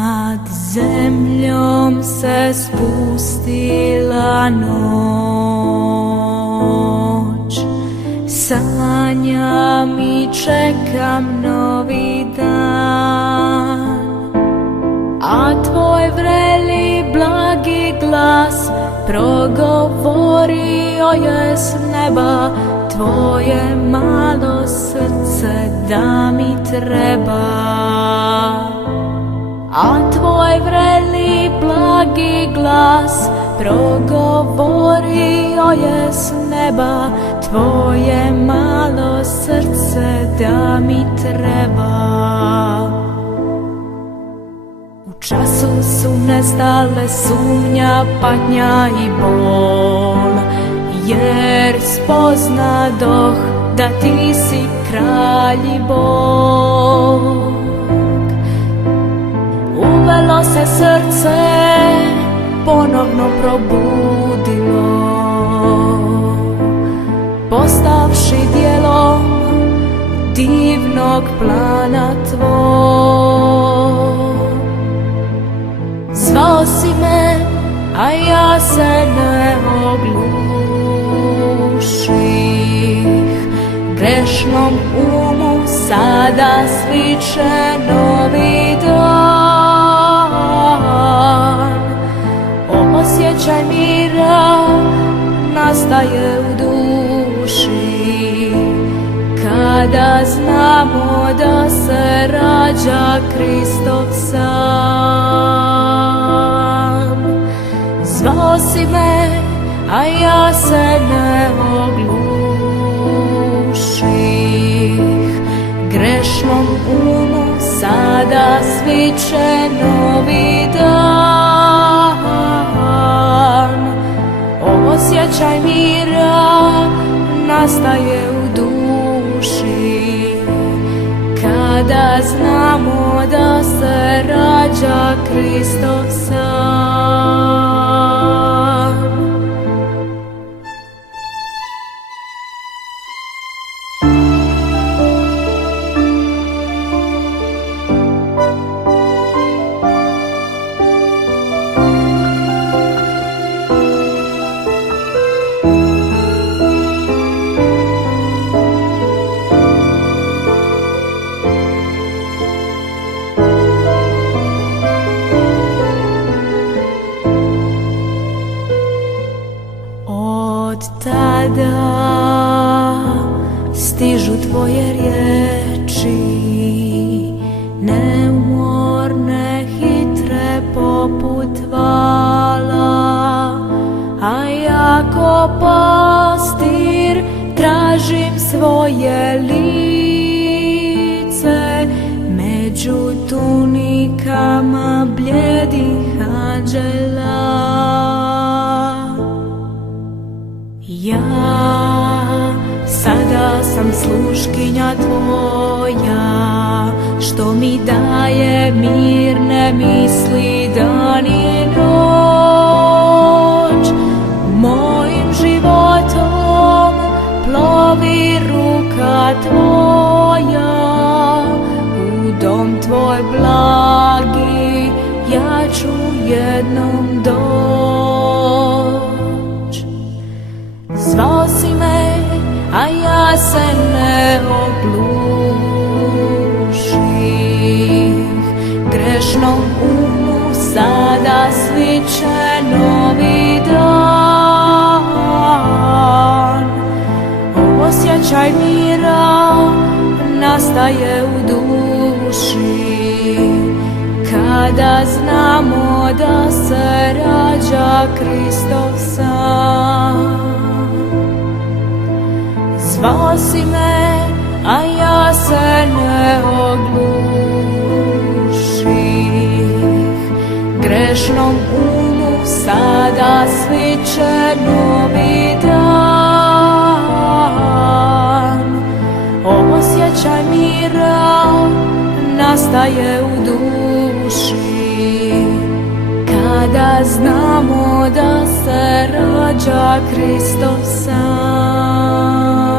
Nad zemljom se spustila noć, sanjam i čekam novi dan, a tvoj vreli blagi glas progovorio je s neba, tvoje malo srce da mi treba. A tvoj vreli blagi glas progovorio je s neba, tvoje malo srce da mi treba. U času su nestale sumnja, patnja i bol, jer spoznadoh da ti si kralj i Bog. Uvelo se srce, ponovno probudilo, postavši dijelom divnog plana tvog. Zvao si me, a ja se ne ogluših, grešnom umu sada sviče novi dan. Osjećaj mira nastaje u duši, kada znamo da se rađa Kristov sam. Zvao si me, a ja se ne ogluših, grešnom umu sada sviče novi dan. Osjećaj mira nastaje u duši, kada znamo da se rađa Kristov sam. Od tada stižu tvoje riječi, neumorne, hitre poput vala, a ja ko pastir tražim svoje lice među tunikama bljedih anđela. Ja sada sam sluškinja tvoja, što mi daje mirne misli dan i noć. Mojim životom plovi ruka tvoja, u dom tvoj blagi ja ću jednom doć. Zvao si me, a ja se ne ogluših, grešnom umu sada sviče novi dan. Osjećaj mira nastaje u duši, kada znamo da se rađa Kristov sam. Zvao si me, a ja se ne ogluših, grešnom umu sada sviče novi dan. Osjećaj mira nastaje u duši, kada znamo da se rađa Kristov sam.